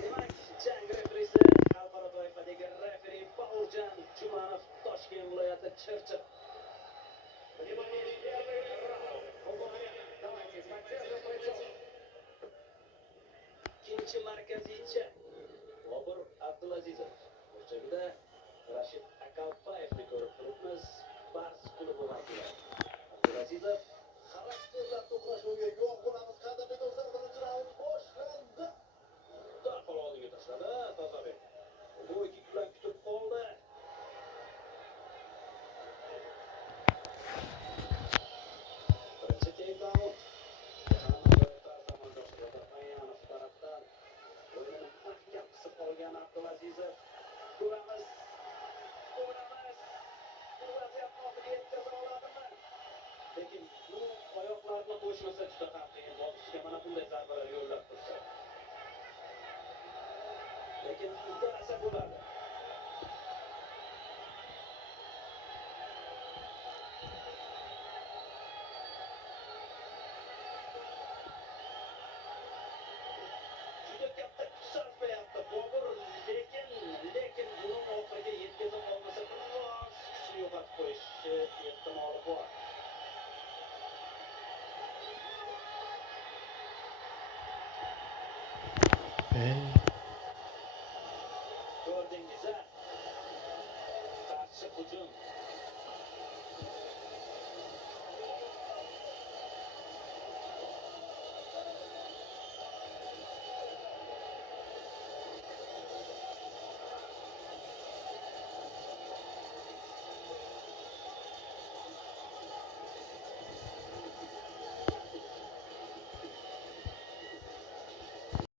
Demak, jang referisi xalqaro toifadagi referi Baurjan Jumanov, Toshkent viloyati Chirchiq. Ikkinchi markaziychi Bobur Abdulazizov. O'rtagida Rashid Akalpayevni ko'rib turibmiz. Bars klubi vakili Abdulazizov xarakterlar to'qnashuviga guvoh bo'lamiz. Qadrli do'stlar, birinchi raund boshlandi. Darhol oldinga tashladi Tozabek. Bu ikki bilan kutib qoldi. Birinchi takedown. Zamondosh tarafdan o'yinni mahkam qisib qolgan Abdulazizov. Ko'ramiz. Bu vaziyatni oxiriga yetkaza oladimi? Lekin bu oyoqlarni qo'shmasa juda ham qiyin. Boksga mana bunday zarbalar yo'llab tursa. Lekin uddalasa bo'ladi. Juda katta kuch sarflayapti Bobur, lekin buni oxiriga yetkaza olmasa biroz kuchni yo'qotib qo'yishi ehtimoli bor. Ko'rdingiz-a? Qarshi hujum.